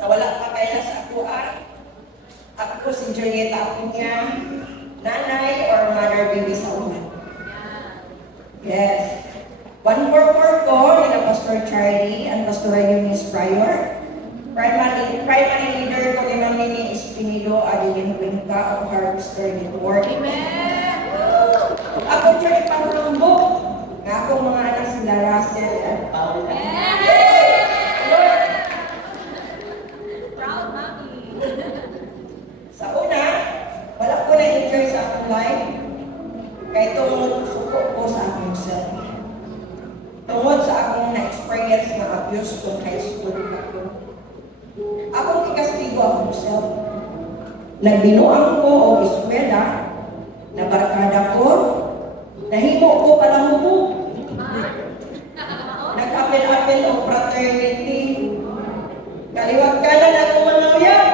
Sa wala kaya sa ako ah. Ako si Julieta ako niya, nanay or mother baby sa una. Yes. One more for ko, nila Pastor Charlie and Pastor Eunice Pryor. Primary, primary leader ko ni Ma'am Nini Espinido, Adeline Cuenca of Harvester Network. Amen. Ako Church Panglumbo, nga akong mga anak sila Russell at Paula. Lord, Proud mommy. Sa una, wala ko na-enjoy sa akong life. Kaya tungod suko ko sa akong self. Tungod sa akong na-experience na abuse kung high school ako. Akong ikastigo akong self. Nagbinuang ko o eskwela, nabarkada ko, nahimo ko palamubo, nag-apel-apel o fraternity, kaliwag ka na ng mga uyab,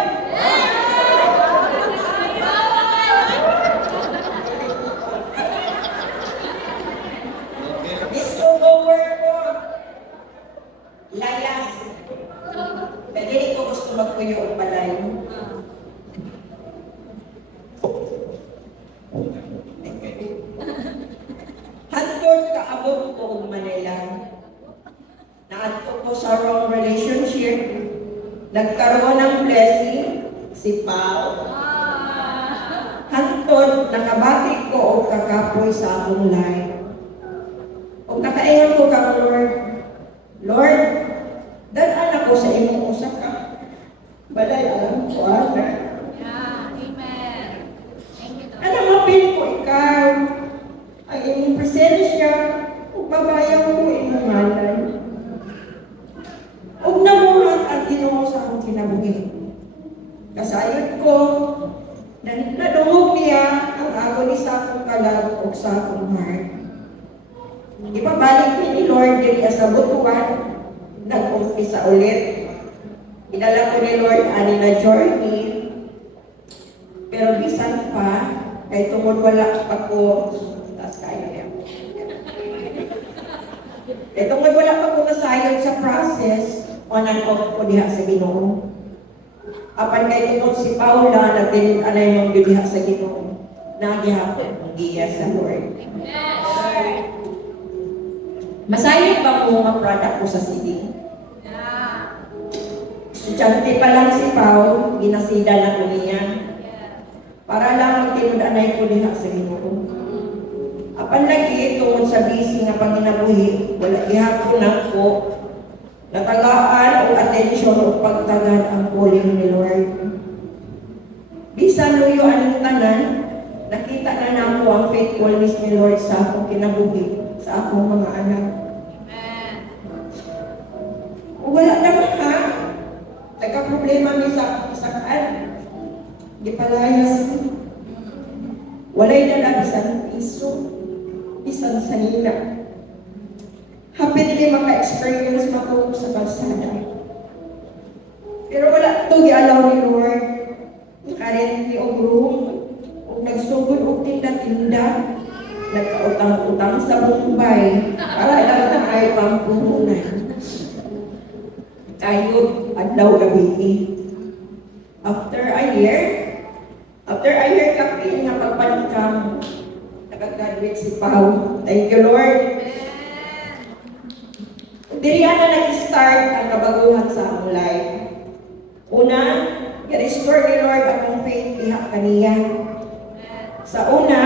Gusto ko work ko. Layas. Pwede rin ko gusto magpuyo o palay. Hantod ka abot ko og Manila. Naadto ko sa wrong relationship. Nagkaroon ng blessing si Pao. Hantod, nakabati ko og kakapoy sa akong life. Kung nakaingon ko kang Lord, Lord, dadan ako sa imong usa ka. Balay alam ko ana. Yeah. Amen. Ano mapil ko ikaw? Ang imong presensya, ug mabayaw ko imong ngalan. Ug namuhat ang Ginoo sa akong kinabuhi. Kasayod ko, na nadungog niya ang agony sa akong kalag ug sa akong heart. Ipabalik ni Lord diri sa butuan, nag-umpisa ulit. Inala ko ni Lord ani na journey. Pero bisan pa, kay tungod wala pa ko, tas kaya niya. Kay tungod wala pa ko nasayod sa process, off ko diha sa Ginoo. Apan kay tungod si Paula, nagdinig anay yung diha sa Ginoo. Nagihapon ang giya sa Lord. Amen. Masayod ba ko mga product ko sa CD? Yeah. Pa lang si Pao, ginasida na ko niya. Para lang magtinudanay ko diha sa Ginoo. Apan lagi tungod sa busy nga panginabuhi, wala gihapon ako natagaan o atensyon o pagtagad ang calling ni Lord. Bisan luyo aning tanan, nakita na nako ang faithfulness ni Lord sa akong kinabuhi, sa akong mga anak. Amen. Wala naman ha. Nagka-problema mi sa isakaan. Di palayas. Walay na bisan piso. Bisan sa nina. Hapit ni maka-experience mako sa kalsada. Pero wala to gialaw ni Lord. Nakarin ni og room. Og nagsugod og tinda-tinda. Nagkautang-utang sa Bombay. Para lang na ay pampuhunan kayo adlaw gabi. After a year, after a year kapi nga pagpalit ka, nag-graduate si Pao. Thank you, Lord. Diri na nag-start ang kabaguhan sa akong life. Una, i-restore ni Lord akong faith diha kaniya. Sa una,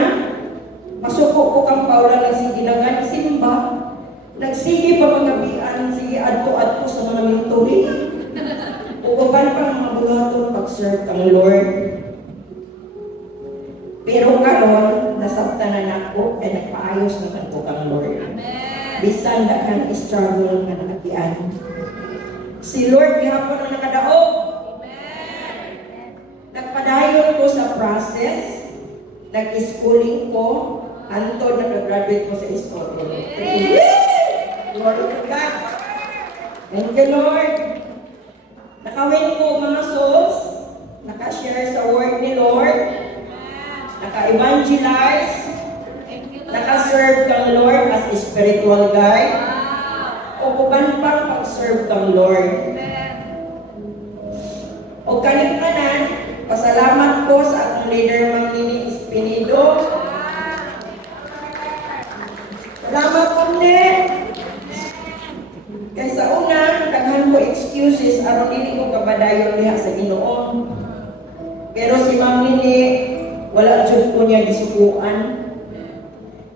masuko ko kang Paula nagsige na simba, nagsige pa mga bian, sige adto-adto sa mga menturi. Ugaban pa mga bulaton pag-serve kang Lord. Pero karon nasabtan na nako kay nagpaayos naman ko kang Lord. Amen. Bisan daghang struggle nga nakagian. Si Lord gihapon ang nakadaog. Nagpadayon ko sa process, nag-schooling ko, antod nag-graduate ko sa school. Glory to God. Thank you, Lord. Nakawin ko mga souls, nakashare sa word ni Lord, naka-evangelize, serve kang Lord as spiritual guide. Wow. O kuban pang pag-serve kang Lord. Amen. O kaning kanan, pasalamat ko sa atong leader Mangini Espinido. Salamat wow. ko ni. Kaysa una, daghan ko excuses aron dili ko kabadayon diha sa Ginoo. Pero si Mangini, wala jud ko niya gisukuan.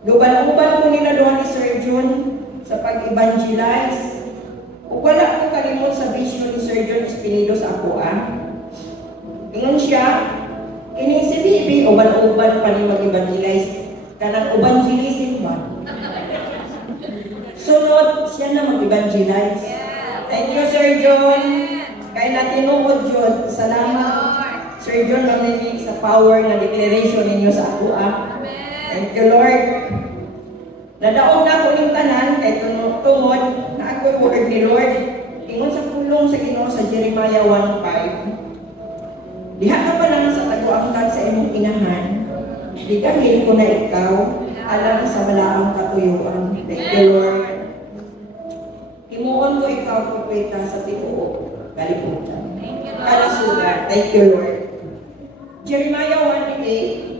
Luban-uban ko nila doon ni Sir John sa pag-evangelize. Ug wala ko kalimot sa vision ni Sir John Espinido sa ako ah. Ingon siya, ining si Bibi, uban-uban pa ni mag-evangelize. Kanang evangelism ba? Sunod, siya na mag-evangelize. Thank you, Sir John. Kaya natinuod, John. Salamat. Sir John, mamimig sa power na declaration ninyo sa ako ah. Thank you, Lord. Nadaog na ako ng tanan, kay tungod na ako'y word ni Lord. Ingon sa pulong sa Ginoo sa Jeremiah 1.5. Diha ka pa lang sa taguangkan sa imong inahan. Digahin ko na ikaw, alam sa malaang katuyuan. Thank you, Lord. Himuon ko ikaw, propeta, sa tinuo. You, Kalasugan. Lord. Thank you, Lord. Jeremiah 1.8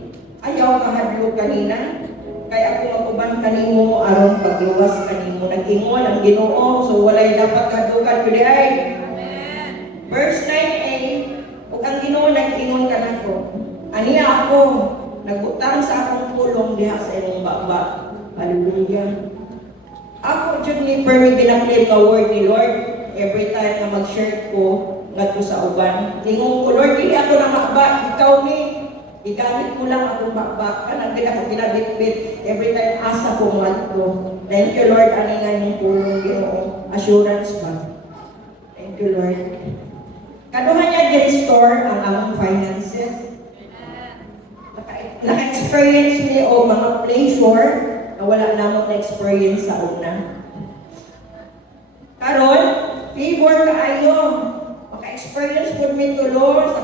Ayaw kahadlo kanina. Kaya ako maguban kanimo aron pagluwas kanimo. Nag-ingon ang ginoo. So walay dapat kadugan kundi ay. Verse 9a Ug ang ginoo nag-ingon ka nako. Aniya ako. Nagbutang sa akong pulong diha sa imong baba. Hallelujah. Ako jud ni permi ginaklaim nga word ni Lord every time na mag-share ko ngadto sa uban. Tingong ko Lord, dili ako na makba, ikaw ni Igamit mo lang akong makba, kanang din ako ginabit-bit every time asa ko ngadto. Thank you Lord, ani nga yung tulong Ginoo. Assurance ba? Thank you Lord. Kaduha niya gi-restore ang among finances. Naka- Naka-experience ni o mga pleasure na wala namang na-experience sa una. Karon, favor kaayo. Maka-experience po mi tulo sa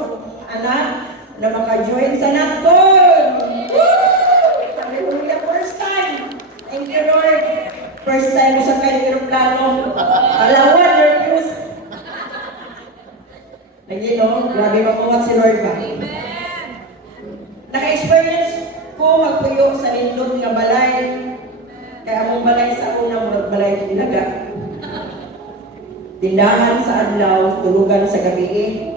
anak na maka-join sa. Woo! Hallelujah, first time. Thank you, Lord. First time mo sa kayo aeroplano. Palawan, nervous. Lagi, no? Grabe makuha si Lord ba? Amen. Naka-experience ko magpuyo sa lindot nga balay. Kaya among balay sa una, murag balay tinaga. Tindahan sa adlaw, tulugan sa gabi.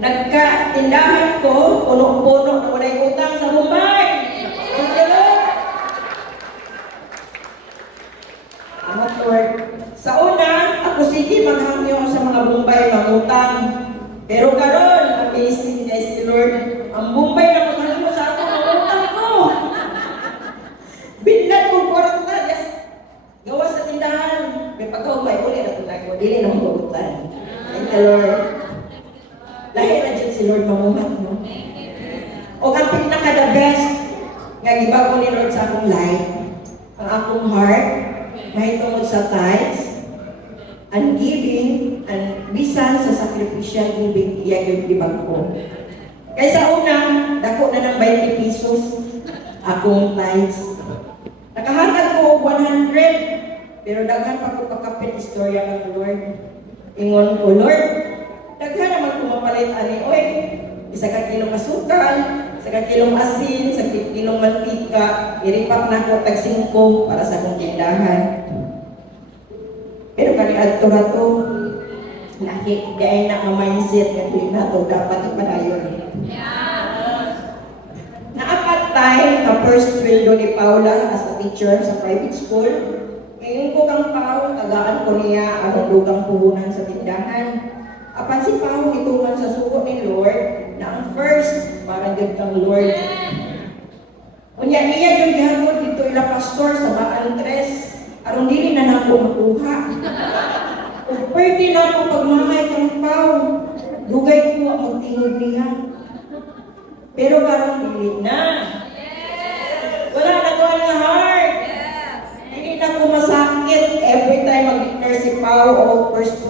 Nagka-tindahan ko, puno-puno na walay utang sa Mumbai. Thank you, Lord. Salamat, Lord. Sa una, ako sige maghangyo sa mga Mumbai mangutang. Pero karon, amazing guys si Lord. Ang Mumbai na maghangyo sa ako, mangutang ko. Binlan ko kwarta, yes. Gawa sa tindahan. May pagkaumay, uli na tunay ko. Dili na magutan. Thank you, Lord. Lahi na dyan si Lord mamuhat mo. O ang pinaka-the best nga giba ko ni Lord sa akong life, ang akong heart, mahitungod sa tithes, and giving, and bisan sa sacrificial giving, iya yung gibag ko. Kaysa una, dako na ng 20 pesos, akong tithes. Nakahatag ko og 100, pero daghan pa ko kakapit istorya ng Lord. Ingon ko, Lord, mapalit ani, oy, isa ka kilong asukal, isa ka kilong asin, isa ka kilong mantika, iripak na ko tag 5 para sa akong tindahan. Pero kani adto na to, lahi, dahil na ang mindset nga tuwing na to, dapat ipadayon. Yeah. Naapat time ka first sweldo ni Paula as a teacher sa private school. Ngayon ko kang Pao, tagaan ko niya ang lugang puhunan sa tindahan. Apan si Pao itungan sa suko ni Lord na ang first, parang gud kang Lord. Unya niya yung gihapon dito ila pastor sa Baal Tres. Aron dili na nako makuha. Ug pwede na ako pagmahay kang Pao. Dugay ko ang magtingog niya. Pero parang dili na. Wala na ko ang heart. Hindi na ko masakit every time mag-declare si Pao o first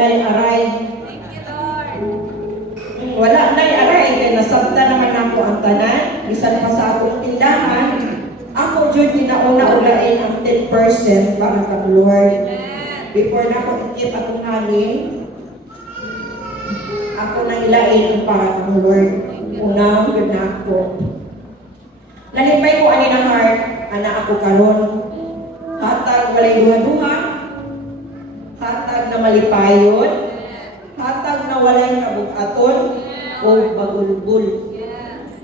Wala na yung aray. Wala na yung aray. Kaya nasabta naman ako ang tanan. Bisan pa sa akong tindahan. Ako dyan ginauna ulain ang 10% para kang Lord. Before na ako ikip akong hangin, ako nang ilain para kang Lord. Una, yun na ako. Nalipay ko ani ng heart, ana ako karon. Hatag walay duha-duha. Na malipayon. Hatag na walay kabukaton o bagulbul.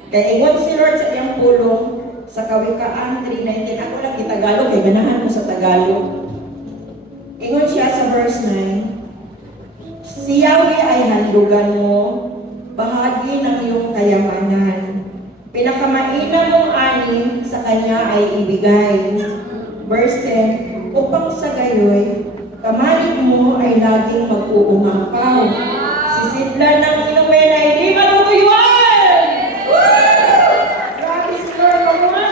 Kaya ingon si Lord sa iyang pulong sa Kawikaan 3.19. Ako lang Tagalog, kaya ganahan mo sa Tagalog. Ingon siya sa verse 9. Si Yahweh ay handugan mo, bahagi ng iyong kayamanan. Pinakamaina mong ani sa kanya ay ibigay. Verse 10, upang sa gayoy, kamalig mo ay laging mag-uumapaw. Sisidlan ng inumin ay di matutuyuan! Lord, ano nga?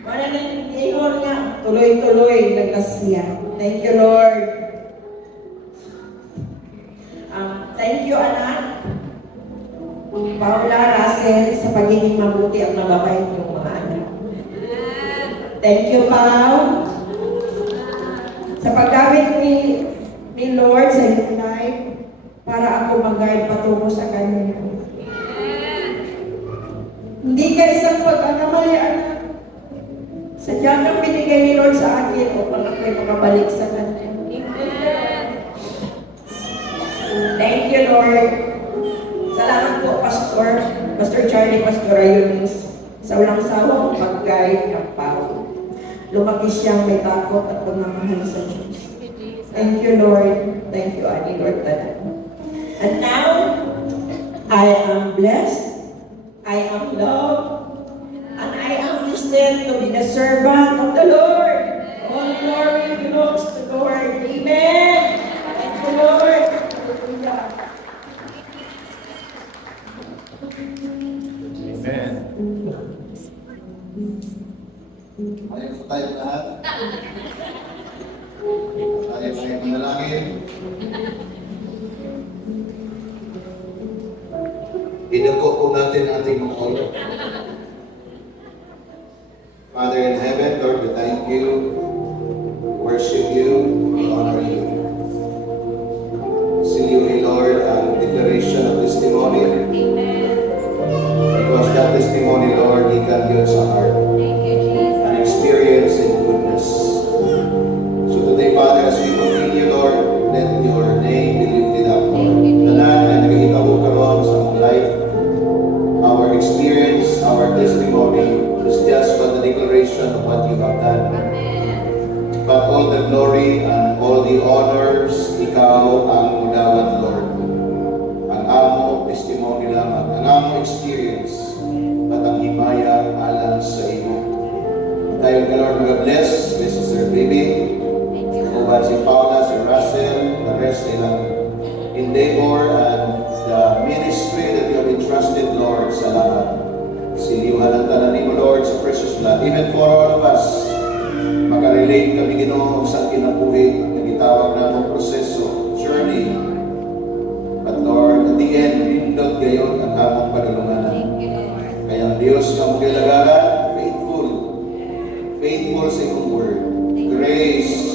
Mananang ingon nga, tuloy-tuloy nagkasya. Thank you, Lord. Um, thank you, anak. Paula Russell sa pagiging mabuti at mababait ng mga anak. Thank you, Pao. Sa paggamit ni, ni Lord sa iyong para ako mag-guide patungo sa Kanya. Hindi ka isang pagkakamali, anak. Sadyang kang binigay ni Lord sa akin upang ako'y makabalik sa Kanya. Thank you, Lord. Salamat po, Pastor. Pastor Charlie Pastor Ayunis. Sa walang sawang pag-guide ng Pao. Lumaki siyang may takot at pagmamahal sa Diyos. Thank you, Lord. Thank you, Ani Lord. And now, I am blessed. I am loved. And I am destined to be the servant of the Lord. All glory belongs to the Lord. Amen. Ayaw po tayo lahat. Tayo tayo manalangin. Inuko po natin ating mga ulo. Father in heaven, Lord, we thank you, worship you, honor you. You, Lord, ang declaration of testimony. Because that testimony, Lord, ikan yun sa heart. kinabuhi na gitawag namang proseso, journey. At Lord, at the end, hindot gayon ang among panulunganan. Kaya ang Diyos na mong kailangan, faithful. Faithful sa iyong word. Grace